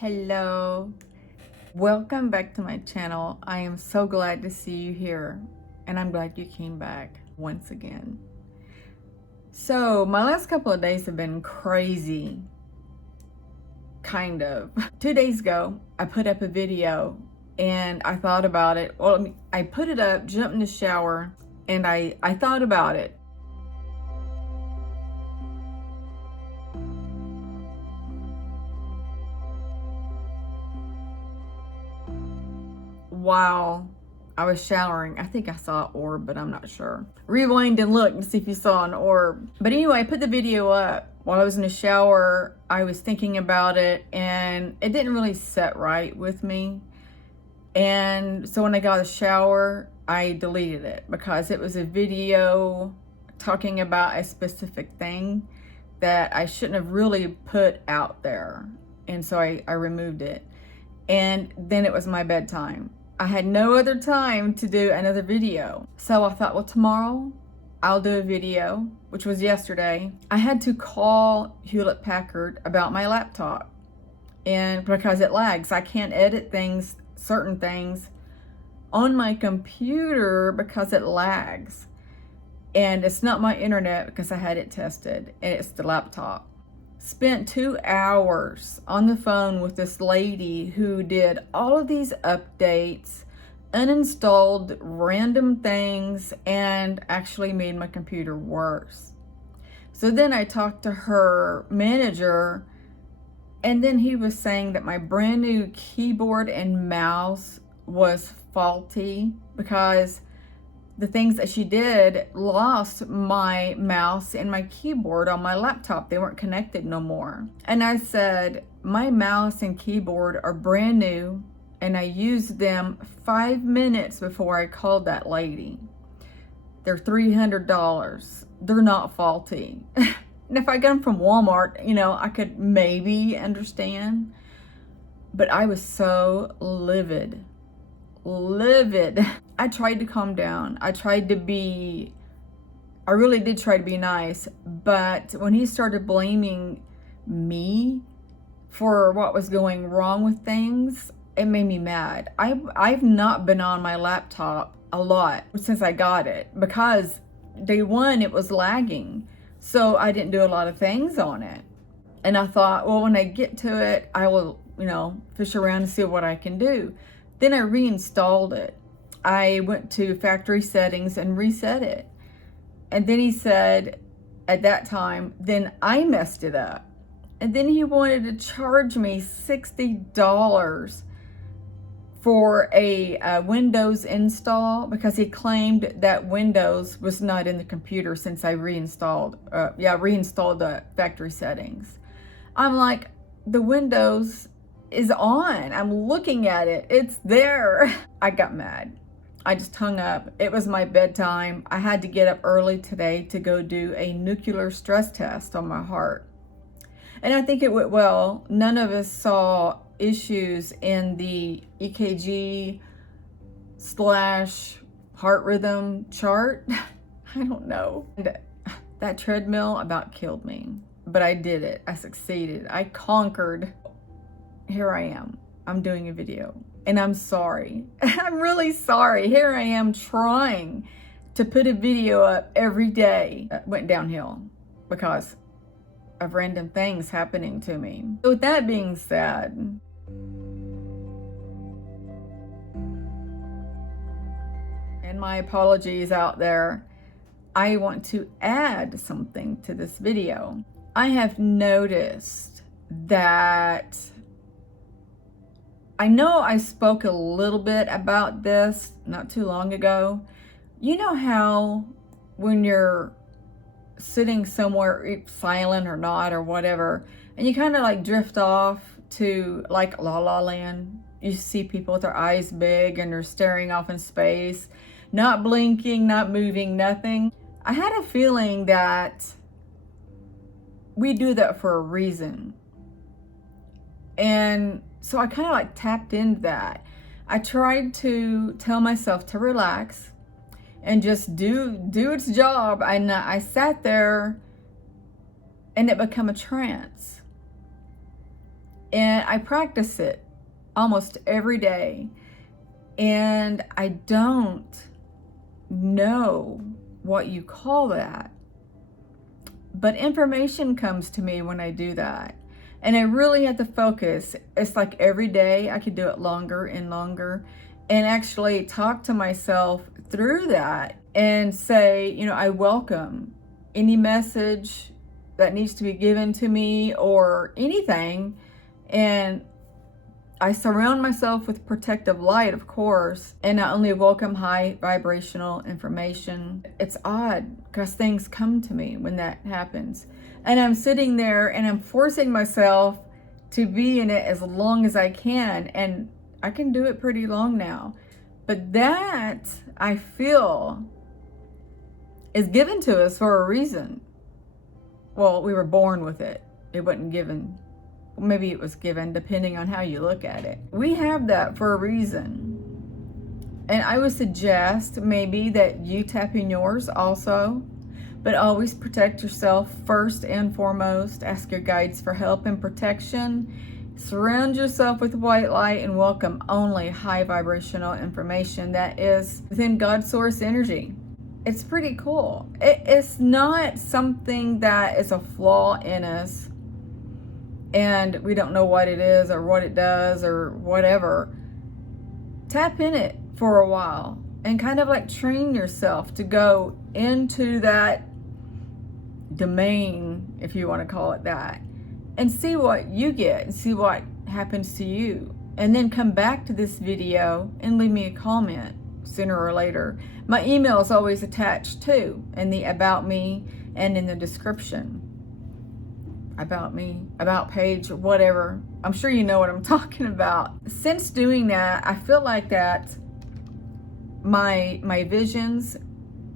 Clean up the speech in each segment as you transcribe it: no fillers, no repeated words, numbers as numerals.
Hello, welcome back to my channel. I am so glad to see you here, and I'm glad you came back once again. So my last couple of days have been crazy, kind of. 2 days ago I put up a video and I thought about it. Well, I put it up, jumped in the shower, and I thought about it. While I was showering, I think I saw an orb, but I'm not sure. Rewind and look and see if you saw an orb. But anyway, I put the video up while I was in the shower. I was thinking about it and it didn't really set right with me. And so when I got out of the shower, I deleted it because it was a video talking about a specific thing that I shouldn't have really put out there. And so I removed it. And then it was my bedtime. I had no other time to do another video. So I thought, well, tomorrow I'll do a video, which was yesterday. I had to call Hewlett Packard about my laptop, and because it lags, I can't edit things, certain things on my computer because it lags. And it's not my internet because I had it tested, and it's the laptop. Spent 2 hours on the phone with this lady who did all of these updates, uninstalled random things, and actually made my computer worse. So then I talked to her manager, and then he was saying that my brand new keyboard and mouse was faulty because the things that she did lost my mouse and my keyboard on my laptop. They weren't connected no more. And I said, my mouse and keyboard are brand new, and I used them 5 minutes before I called that lady. They're $300. They're not faulty. And if I got them from Walmart, I could maybe understand. But I was so livid. I tried to calm down. I really did try to be nice, but when he started blaming me for what was going wrong with things, it made me mad. I've not been on my laptop a lot since I got it because day one it was lagging, so I didn't do a lot of things on it. And I thought, well, when I get to it, I will, fish around and see what I can do. Then I reinstalled it. I went to factory settings and reset it. And then he said at that time, then I messed it up. And then he wanted to charge me $60 for a Windows install because he claimed that Windows was not in the computer since I reinstalled the factory settings. I'm like, the Windows is on. I'm looking at it. It's there. I got mad. I just hung up. It was my bedtime. I had to get up early today to go do a nuclear stress test on my heart. And I think it went well. None of us saw issues in the EKG/heart rhythm chart. I don't know. And that treadmill about killed me. But I did it. I succeeded. I conquered. Here I am. I'm doing a video. And I'm sorry. I'm really sorry. Here I am trying to put a video up every day. It went downhill because of random things happening to me. So with that being said, and my apologies out there, I want to add something to this video. I have noticed that I know I spoke a little bit about this not too long ago. You know how when you're sitting somewhere silent or not or whatever, and you kind of like drift off to like La La Land. You see people with their eyes big and they're staring off in space, not blinking, not moving, nothing. I had a feeling that we do that for a reason. And so I kind of like tapped into that. I tried to tell myself to relax and just do its job. And I sat there and it became a trance. And I practice it almost every day. And I don't know what you call that. But information comes to me when I do that. And I really have to focus. It's like every day I could do it longer and longer and actually talk to myself through that and say, you know, I welcome any message that needs to be given to me or anything. And I surround myself with protective light, of course, and I only welcome high vibrational information. It's odd because things come to me when that happens. And I'm sitting there and I'm forcing myself to be in it as long as I can. And I can do it pretty long now. But that, I feel, is given to us for a reason. Well, we were born with it. It wasn't given. Maybe it was given, depending on how you look at it. We have that for a reason. And I would suggest maybe that you tap in yours also, but always protect yourself first and foremost. Ask your guides for help and protection. Surround yourself with white light and welcome only high vibrational information that is within God's source energy. It's pretty cool. It's not something that is a flaw in us and we don't know what it is or what it does or whatever. Tap in it for a while and kind of like train yourself to go into that domain, if you want to call it that, and see what you get and see what happens to you. And then come back to this video and leave me a comment sooner or later. My email is always attached too in the About Me and in the description. About me, about page, whatever. I'm sure you know what I'm talking about. Since doing that, I feel like that my visions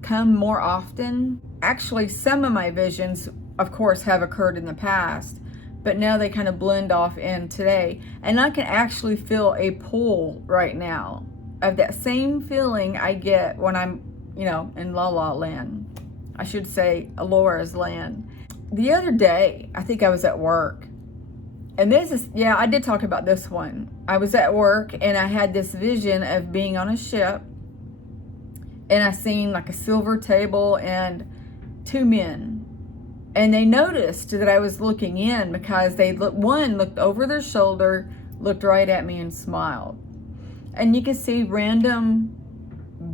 come more often. Actually, some of my visions, of course, have occurred in the past, but now they kind of blend off in today. And I can actually feel a pull right now of that same feeling I get when I'm, you know, in La La Land. I should say Elora's land. The other day, I think I was at work, and this is, yeah, I did talk about this one. I was at work and I had this vision of being on a ship, and I seen like a silver table and two men, and they noticed that I was looking in because one looked over their shoulder, looked right at me and smiled. And you could see random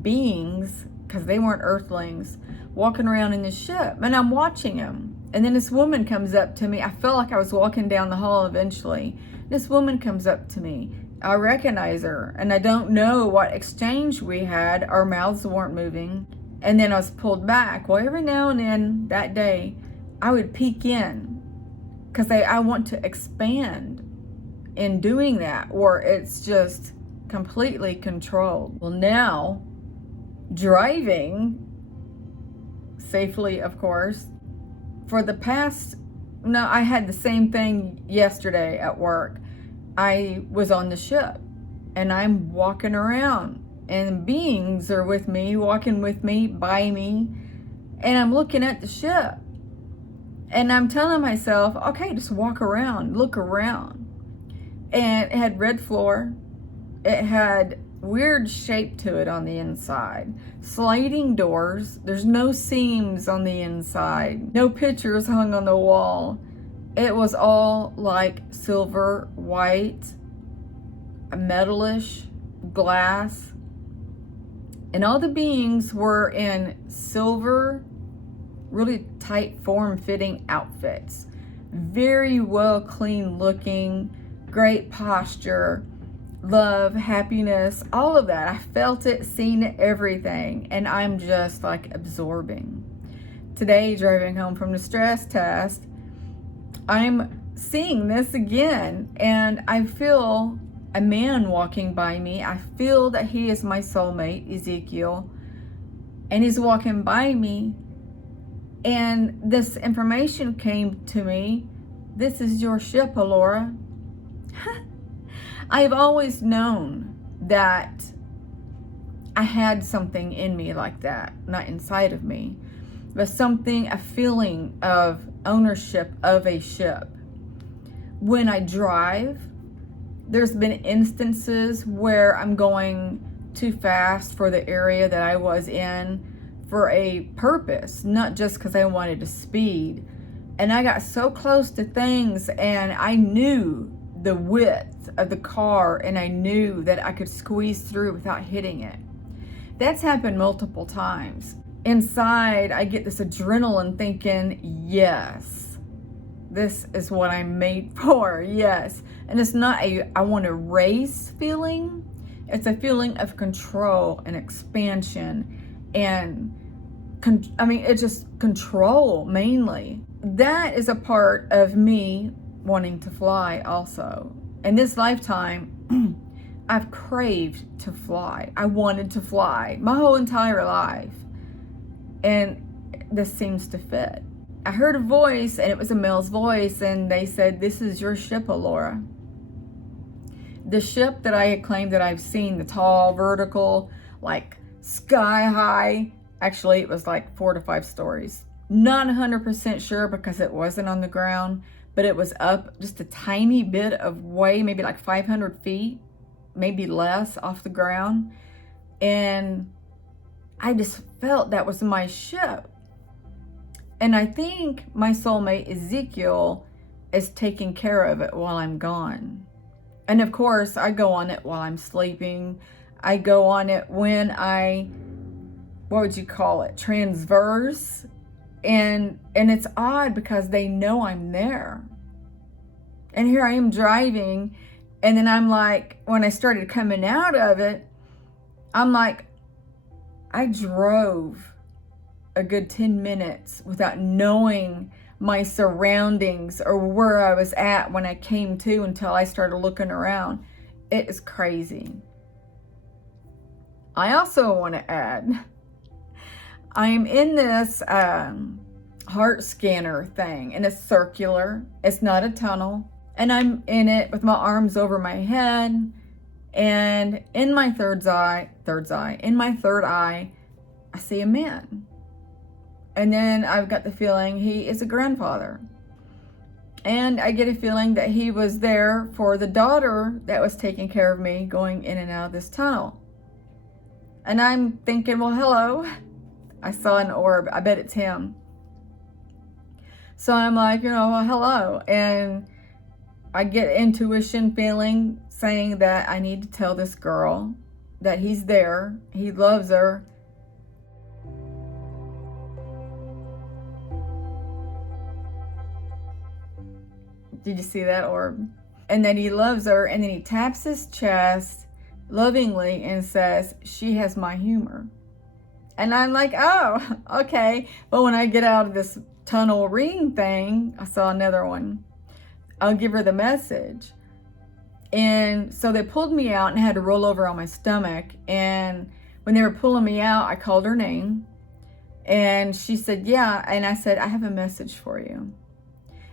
beings, because they weren't earthlings, walking around in the ship, and I'm watching them. And then this woman comes up to me. I felt like I was walking down the hall eventually. This woman comes up to me. I recognize her, and I don't know what exchange we had. Our mouths weren't moving. And then I was pulled back. Well, every now and then that day, I would peek in because I want to expand in doing that, or it's just completely controlled. Well, now, driving safely, of course, for the past, no, I had the same thing yesterday at work. I was on the ship and I'm walking around and beings are with me, walking with me, by me, and I'm looking at the ship and I'm telling myself, okay, just walk around, look around. And it had red floor. It had weird shape to it on the inside. Sliding doors. There's no seams on the inside. No pictures hung on the wall. It was all like silver, white, metalish, glass. And all the beings were in silver, really tight form-fitting outfits. Very well clean looking, great posture, love, happiness, all of that. I felt it, seen it, everything. And I'm just like absorbing. Today, driving home from the stress test, I'm seeing this again. And I feel a man walking by me. I feel that he is my soulmate, Ezekiel. And he's walking by me. And this information came to me. This is your ship, Elora. I've always known that I had something in me like that, not inside of me, but something, a feeling of ownership of a ship. when I drive, there's been instances where I'm going too fast for the area that I was in for a purpose, not just because I wanted to speed. And I got so close to things, and I knew the width of the car, and I knew that I could squeeze through without hitting it. That's happened multiple times. Inside, I get this adrenaline thinking, yes, this is what I'm made for, yes. And it's not a I want to race feeling. It's a feeling of control and expansion and it's just control mainly. That is a part of me wanting to fly also. In this lifetime, I've craved to fly. I wanted to fly my whole entire life. And this seems to fit. I heard a voice, and it was a male's voice, and they said, "This is your ship, Elora." The ship that I had claimed that I've seen, the tall, vertical, like sky high. Actually, it was like 4 to 5 stories. Not 100% sure because it wasn't on the ground, but it was up just a tiny bit of way, maybe like 500 feet, maybe less off the ground. And I just felt that was my ship. And I think my soulmate Ezekiel is taking care of it while I'm gone. And of course, I go on it while I'm sleeping. I go on it when I, what would you call it, transverse. And it's odd because they know I'm there. And here I am driving, and then I'm like, when I started coming out of it, I'm like, I drove a good 10 minutes without knowing my surroundings or where I was at when I came to until I started looking around. It is crazy. I also want to add, I am in this heart scanner thing, and it's circular. It's not a tunnel. And I'm in it with my arms over my head. And in my third eye, I see a man. And then I've got the feeling he is a grandfather. And I get a feeling that he was there for the daughter that was taking care of me going in and out of this tunnel. And I'm thinking, well, hello. I saw an orb. I bet it's him. So I'm like, well, hello. And I get intuition feeling saying that I need to tell this girl that he's there. He loves her. Did you see that orb? And that he loves her, and then he taps his chest lovingly and says, "She has my humor." And I'm like, oh, okay. But when I get out of this tunnel ring thing, I saw another one. I'll give her the message. And so they pulled me out, and I had to roll over on my stomach. And when they were pulling me out, I called her name. And she said, yeah. And I said, I have a message for you.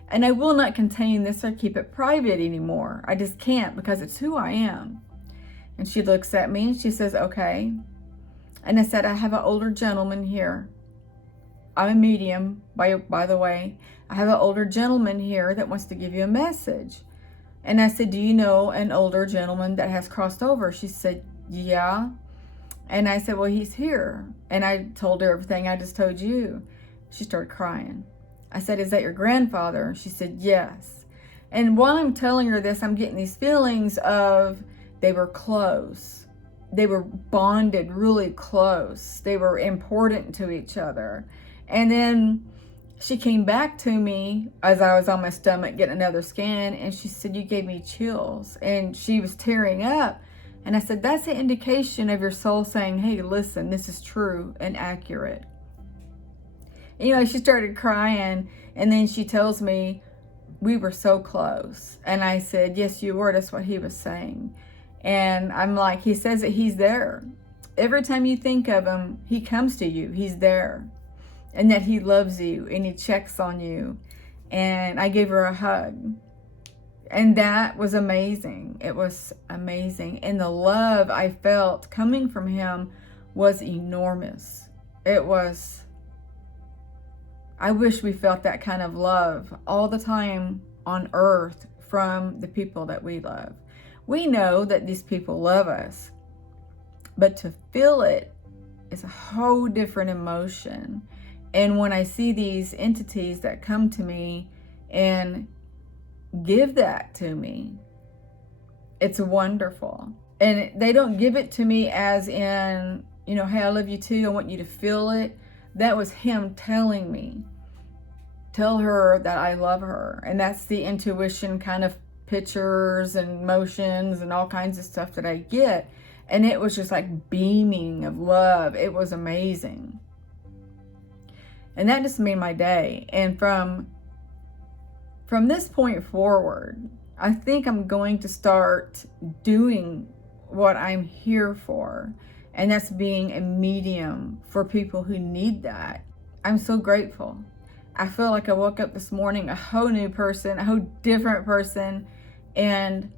And I will not contain this or keep it private anymore. I just can't, because it's who I am. And she looks at me and she says, okay. And I said, I have an older gentleman here. I'm a medium, by the way. I have an older gentleman here that wants to give you a message. And I said, do you know an older gentleman that has crossed over? She said, yeah. And I said, well, he's here. And I told her everything I just told you. She started crying. I said, is that your grandfather? She said, yes. And while I'm telling her this, I'm getting these feelings of they were close. They were bonded really close. They were important to each other. And then she came back to me as I was on my stomach getting another scan, and she said, you gave me chills. And she was tearing up. And I said, that's an indication of your soul saying, hey, listen, this is true and accurate. Anyway, she started crying, and then she tells me, we were so close. And I said, yes, you were. That's what he was saying. And I'm like, he says that he's there. Every time you think of him, he comes to you. He's there. And that he loves you, and he checks on you. And I gave her a hug. And that was amazing. It was amazing. And the love I felt coming from him was enormous. It was, I wish we felt that kind of love all the time on earth from the people that we love. We know that these people love us, but to feel it is a whole different emotion. And when I see these entities that come to me and give that to me, it's wonderful. And they don't give it to me as in, you know, hey, I love you too, I want you to feel it. That was him telling me, tell her that I love her. And that's the intuition kind of pictures and motions and all kinds of stuff that I get. And it was just like beaming of love. It was amazing. And that just made my day. And from this point forward, I think I'm going to start doing what I'm here for. And that's being a medium for people who need that. I'm so grateful. I feel like I woke up this morning a whole new person, a whole different person. And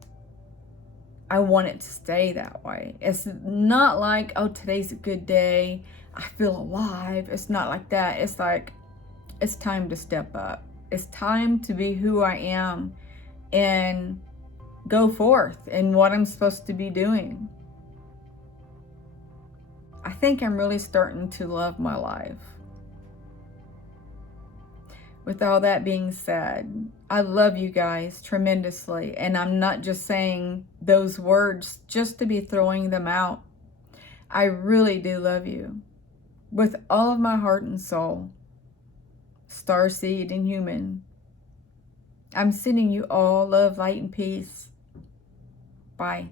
I want it to stay that way. It's not like, oh, today's a good day, I feel alive. It's not like that. It's like, it's time to step up. It's time to be who I am and go forth in what I'm supposed to be doing. I think I'm really starting to love my life. With all that being said, I love you guys tremendously. And I'm not just saying those words just to be throwing them out. I really do love you. With all of my heart and soul. Starseed and human. I'm sending you all love, light, and peace. Bye.